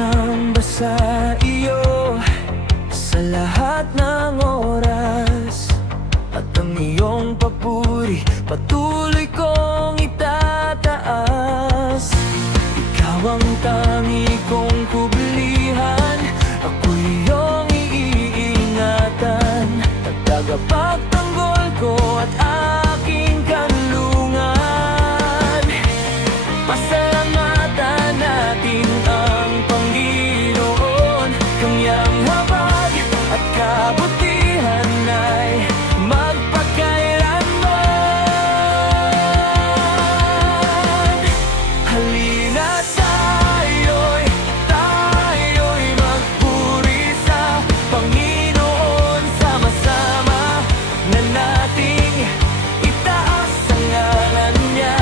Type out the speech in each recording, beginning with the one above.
sasamba sa iyo sa lahat ng oras, at ang iyong papuri patuloy kong itataas. Ikaw ang tangi kong kublihan, ako'y iyong iingatan, at tagapagtanggol ko at aking kanlungan. Pasalamatan natin ang Panginoon, Kanyang habag at kabutihan ay magpakailanman. Halina't tayo'y magpuri sa Panginoon, sama-sama na nating itaas ang ngalan niya.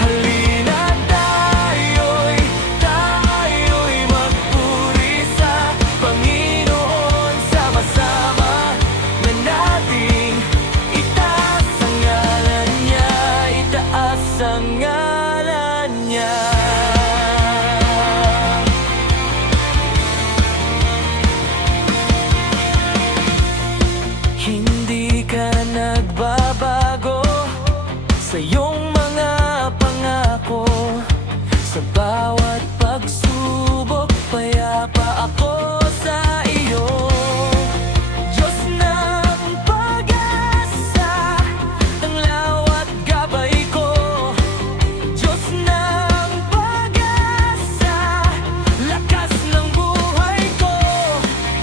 Halina't tayo'y magpuri sa Panginoon, sama-sama na nating itaas ang ngalan niya, itaas ang ngalan niya. Hindi ka nagbabago sa iyong mga pangako, sa bawat pagsubok payapa ako sa iyo. Diyos ng pag-asa, tanglaw at gabay ko. Diyos ng pag-asa, lakas ng buhay ko.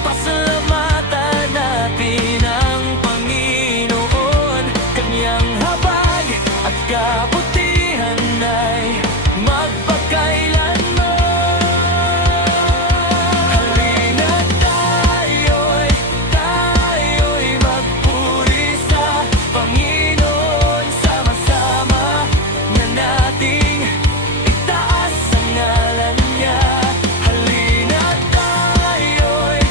Pasalamatan natin ang Panginoon, Kanyang habag at kabutihan ay magpakailanman. Halina't tayo'y magpuri sa Panginoon, sama-sama na nating itaas ang ngalan niya. Halina't tayo'y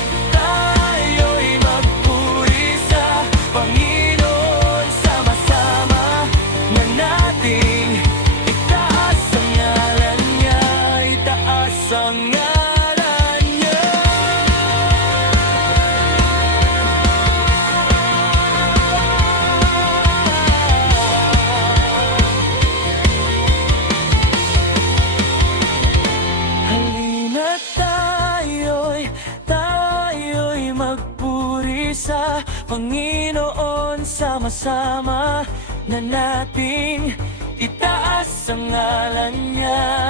magpuri sa Panginoon, sama-sama na nating itaas ang ngalan niya, itaas ang ngalan niya. Halina't tayo'y magpuri sa Panginoon, sama-sama na nating itaas ang ngalan niya.